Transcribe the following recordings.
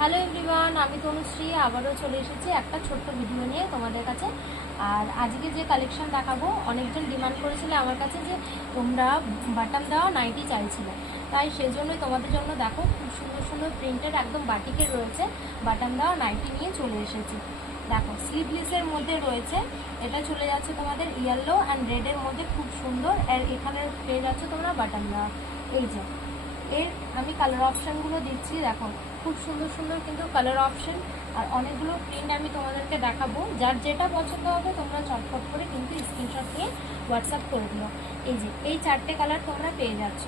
Hello everyone, আমি তনুশ্রী আবারও চলে এসেছি একটা ছোট্ট ভিডিও নিয়ে তোমাদের কাছে। আর আজকে যে কালেকশন দেখাবো, অনেকজন ডিমান্ড করেছিল আমার কাছে যে তোমরা বাটন দেওয়া নাইটি চাইছিলে, তাই সেজন্যই তোমাদের জন্য দেখো খুব সুন্দর সুন্দর প্রিন্টের একদম বাটিকের রয়েছে বাটন দেওয়া নাইটি নিয়ে চলে এসেছি। দেখো স্লিভলেসের মধ্যে রয়েছে, এটা চলে যাচ্ছে তোমাদের ইয়েলো অ্যান্ড রেডের মধ্যে, খুব সুন্দর। আর এখানে পেয়ে যাচ্ছে তোমরা বাটন দেওয়া। এই যে এর আমি কালার অপশানগুলো দিচ্ছি, দেখো খুব সুন্দর সুন্দর কিন্তু কালার অপশান আর অনেকগুলো প্রিন্ট আমি তোমাদেরকে দেখাবো। যার যেটা পছন্দ হবে তোমরা চটপট করে কিন্তু স্ক্রিনশট নিয়ে হোয়াটসঅ্যাপ করে দিও। এই যে এই চারটে কালার তোমরা পেয়ে যাচ্ছ।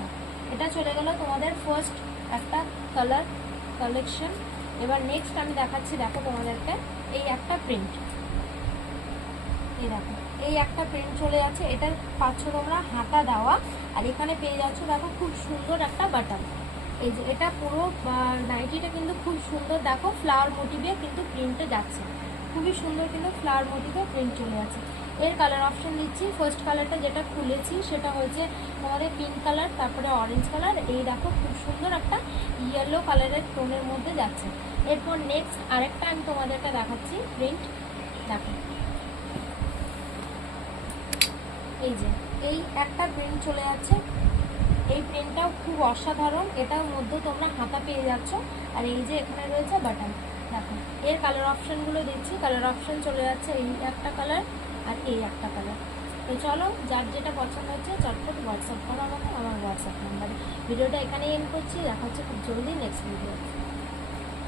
এটা চলে গেল তোমাদের ফার্স্ট একটা কালার কালেকশন। এবার নেক্সট আমি দেখাচ্ছি, দেখো তোমাদেরকে এই একটা প্রিন্ট, এই দেখো এই একটা প্রিন্ট চলে যাচ্ছে। এটা পাচ্ছ তোমরা হাতা দেওয়া, আর এখানে পেয়ে যাচ্ছ দেখো খুব সুন্দর একটা বাটন। এই যে এটা পুরো নাইটিটা কিন্তু খুব সুন্দর, দেখো ফ্লাওয়ার মোটিভে কিন্তু প্রিন্টে যাচ্ছে, খুবই সুন্দর কিন্তু ফ্লাওয়ার মোটিভে প্রিন্ট চলে যাচ্ছে। এর কালার অপশন দিচ্ছি, ফার্স্ট কালারটা যেটা খুলেছি সেটা হচ্ছে তোমাদের পিঙ্ক কালার, তারপরে অরেঞ্জ কালার, এই দেখো খুব সুন্দর একটা ইয়েলো কালারের টোনের মধ্যে যাচ্ছে। এরপর নেক্সট আরেকটা আমি তোমাদেরকে দেখাচ্ছি প্রিন্ট, দেখো এই যে এই একটা প্রিন্ট চলে যাচ্ছে। এই প্রিন্টটাও খুব অসাধারণ, এটার মধ্যে তোমরা হাতা পেয়ে যাচ্ছ। আর এই যে এখানে রয়েছে বাটন, দেখো এর কালার অপশানগুলো দিচ্ছি। কালার অপশান চলে যাচ্ছে এই একটা কালার আর এই একটা কালার। তো চলো, যার যেটা পছন্দ হচ্ছে চটপট হোয়াটসঅ্যাপ করো আমাকে আমার হোয়াটসঅ্যাপ নাম্বারে। ভিডিওটা এখানেই এন্ড করছি, দেখা হচ্ছে খুব জলদি নেক্সট ভিডিও।